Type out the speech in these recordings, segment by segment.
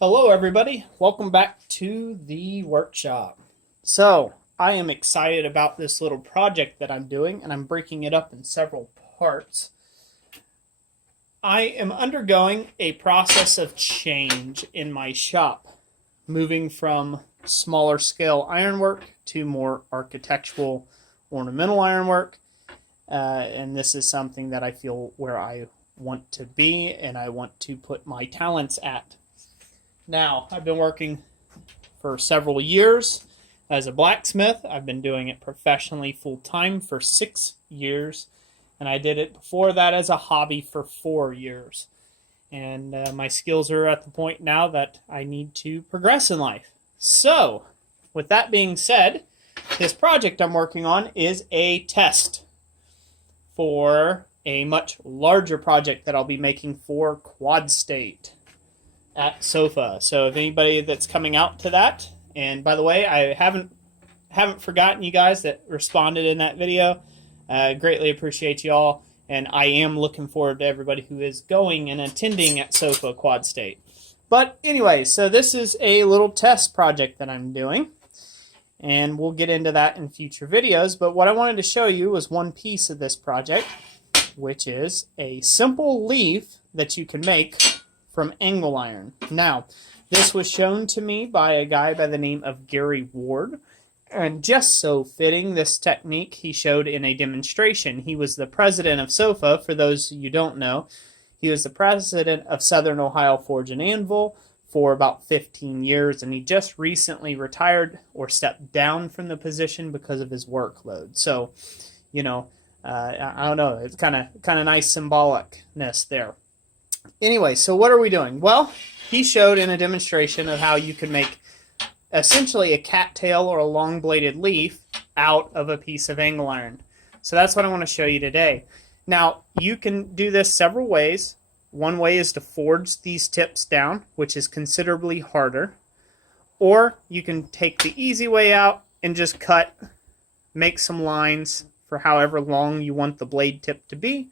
Hello everybody, welcome back to the workshop. So, I am excited about this little project that I'm doing, and I'm breaking it up in several parts. I am undergoing a process of change in my shop, moving from smaller scale ironwork to more architectural ornamental ironwork, and this is something that I feel where I want to be and I want to put my talents at. Now, I've been working for several years as a blacksmith. I've been doing it professionally full-time for 6 years, and I did it before that as a hobby for 4 years. And my skills are at the point now that I need to progress in life. So, with that being said, this project I'm working on is a test for a much larger project that I'll be making for Quad State at SOFA. So if anybody that's coming out to that, and by the way, I haven't forgotten you guys that responded in that video. Greatly appreciate you all, and I am looking forward to everybody who is going and attending at SOFA Quad State. But anyway, so this is a little test project that I'm doing, and we'll get into that in future videos. But what I wanted to show you was one piece of this project, which is a simple leaf that you can make from angle iron. Now, this was shown to me by a guy by the name of Gary Ward, and just so fitting, this technique he showed in a demonstration. He was the president of SOFA. For those you don't know, he was the president of Southern Ohio Forge and Anvil for about 15 years, and he just recently retired or stepped down from the position because of his workload. So, you know, I don't know, it's kind of nice symbolicness there. Anyway, so what are we doing? Well, he showed in a demonstration of how you can make essentially a cattail or a long-bladed leaf out of a piece of angle iron. So that's what I want to show you today. Now, you can do this several ways. One way is to forge these tips down, which is considerably harder. Or you can take the easy way out and just cut, make some lines for however long you want the blade tip to be.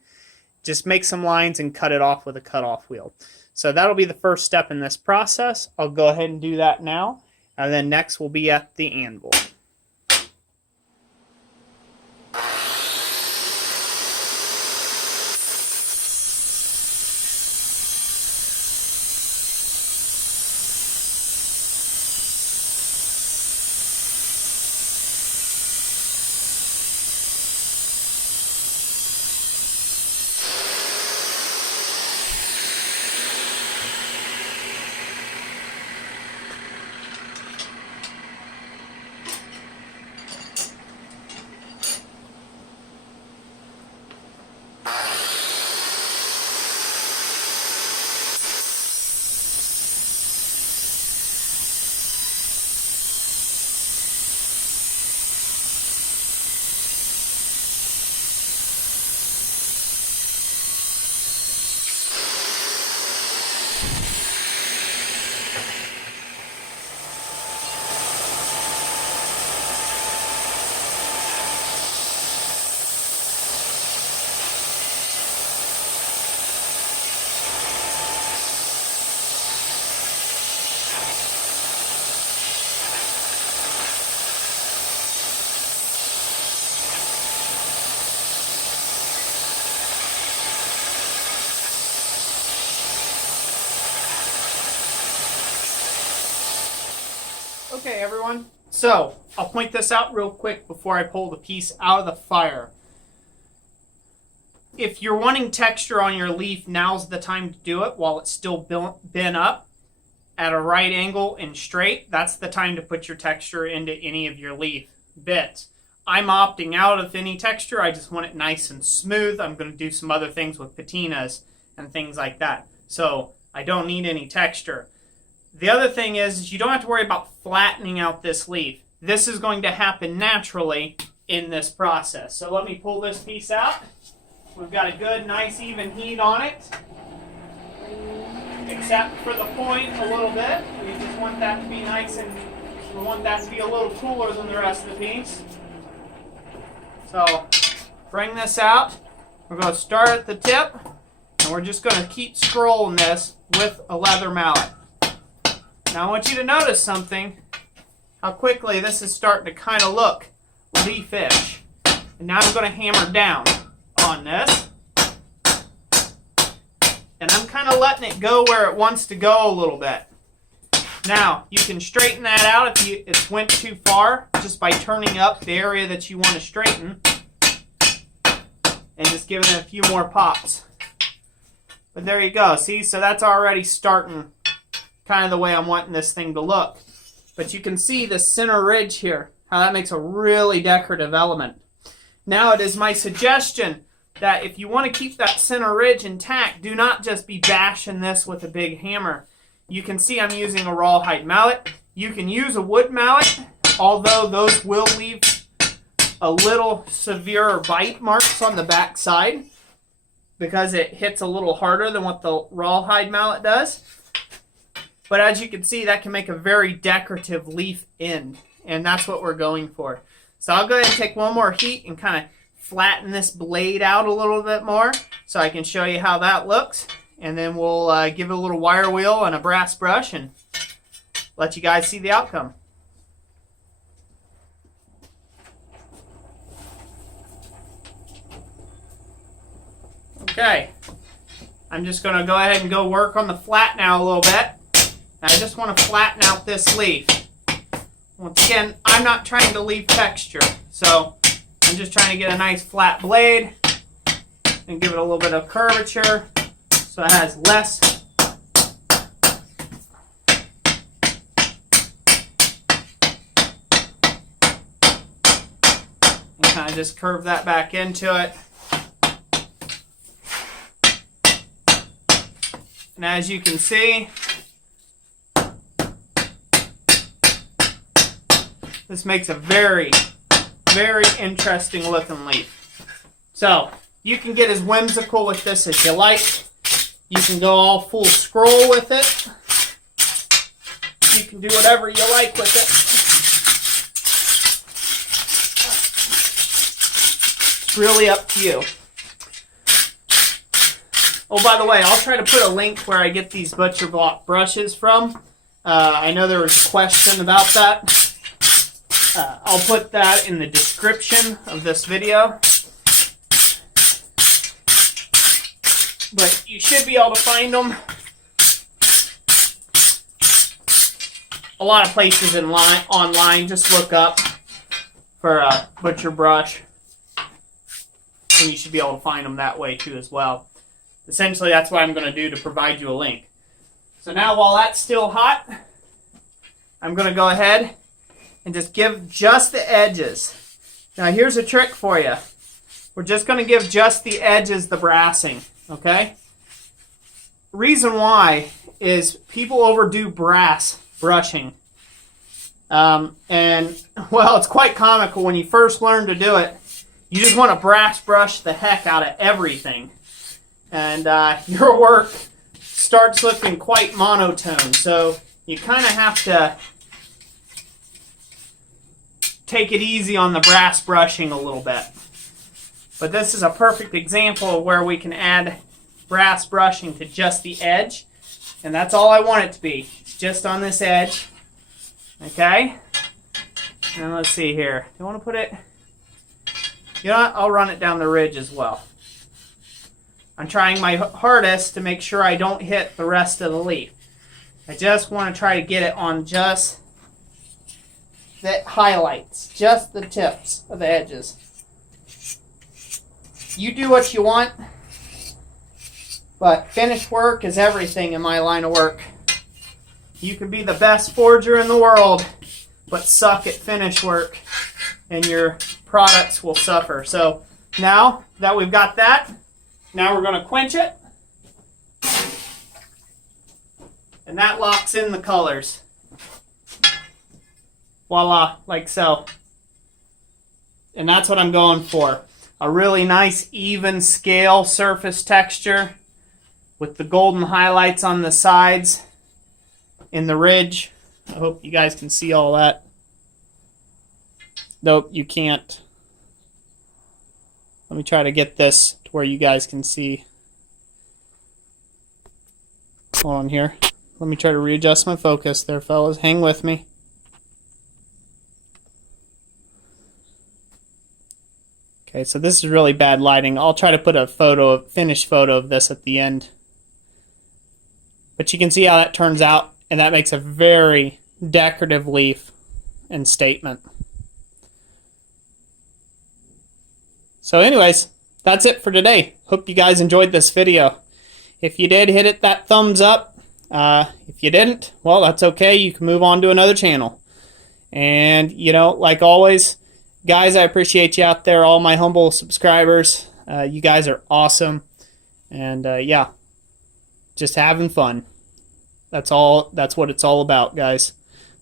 Just make some lines and cut it off with a cutoff wheel. So that'll be the first step in this process. I'll go ahead and do that now. And then next we'll be at the anvil. Okay, everyone, so I'll point this out real quick before I pull the piece out of the fire. If you're wanting texture on your leaf, now's the time to do it while it's still bent up at a right angle and straight. That's the time to put your texture into any of your leaf bits. I'm opting out of any texture. I just want it nice and smooth. I'm going to do some other things with patinas and things like that. So I don't need any texture. The other thing is you don't have to worry about flattening out this leaf. This is going to happen naturally in this process. So let me pull this piece out. We've got a good, nice, even heat on it. Except for the point a little bit. We just want that to be nice, and we want that to be a little cooler than the rest of the piece. So bring this out. We're going to start at the tip, and we're just going to keep scrolling this with a leather mallet. Now I want you to notice something, how quickly this is starting to kind of look leafish. And now I'm going to hammer down on this. And I'm kind of letting it go where it wants to go a little bit. Now, you can straighten that out if it went too far, just by turning up the area that you want to straighten and just giving it a few more pops. But there you go. See, so that's already starting kind of the way I'm wanting this thing to look. But you can see the center ridge here, how that makes a really decorative element. Now, it is my suggestion that if you want to keep that center ridge intact, do not just be bashing this with a big hammer. You can see I'm using a rawhide mallet. You can use a wood mallet, although those will leave a little severer bite marks on the back side because it hits a little harder than what the rawhide mallet does. But as you can see, that can make a very decorative leaf end, and that's what we're going for. So I'll go ahead and take one more heat and kind of flatten this blade out a little bit more so I can show you how that looks. And then we'll give it a little wire wheel and a brass brush and let you guys see the outcome. Okay, I'm just going to go ahead and go work on the flat now a little bit. I just want to flatten out this leaf. Once again, I'm not trying to leave texture, so I'm just trying to get a nice flat blade and give it a little bit of curvature so it has less. And kind of just curve that back into it. And as you can see, this makes a very, very interesting looking leaf. So, you can get as whimsical with this as you like. You can go all full scroll with it. You can do whatever you like with it. It's really up to you. Oh, by the way, I'll try to put a link where I get these butcher block brushes from. I know there was a question about that. I'll put that in the description of this video. But you should be able to find them a lot of places online. Just look up for a butcher brush, and you should be able to find them that way too as well. Essentially, that's what I'm going to do to provide you a link. So now, while that's still hot, I'm going to go ahead and just give just the edges. Now, here's a trick for you. We're just going to give just the edges the brassing. Okay? Reason why is people overdo brass brushing. And, well, it's quite comical when you first learn to do it. You just want to brass brush the heck out of everything. And your work starts looking quite monotone. So you kind of have to take it easy on the brass brushing a little bit. But this is a perfect example of where we can add brass brushing to just the edge. And that's all I want it to be. It's just on this edge. Okay? And let's see here. Do you want to put it? You know what? I'll run it down the ridge as well. I'm trying my hardest to make sure I don't hit the rest of the leaf. I just want to try to get it on just the highlights, just the tips of the edges. You do what you want, but finished work is everything in my line of work. You can be the best forger in the world, but suck at finish work, and your products will suffer. So now that we've got that, now we're going to quench it, and that locks in the colors. Voila, like so. And that's what I'm going for. A really nice even scale surface texture with the golden highlights on the sides in the ridge. I hope you guys can see all that. Nope, you can't. Let me try to get this to where you guys can see. Hold on here. Let me try to readjust my focus there, fellas. Hang with me. Okay, so this is really bad lighting. I'll try to put a finished photo of this at the end. But you can see how that turns out, and that makes a very decorative leaf and statement. So anyways, that's it for today. Hope you guys enjoyed this video. If you did, hit it that thumbs up. If you didn't, well, that's okay. You can move on to another channel. And, you know, like always, guys, I appreciate you out there, all my humble subscribers. You guys are awesome. And, yeah, just having fun. That's what it's all about, guys.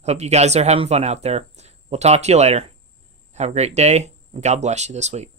Hope you guys are having fun out there. We'll talk to you later. Have a great day, and God bless you this week.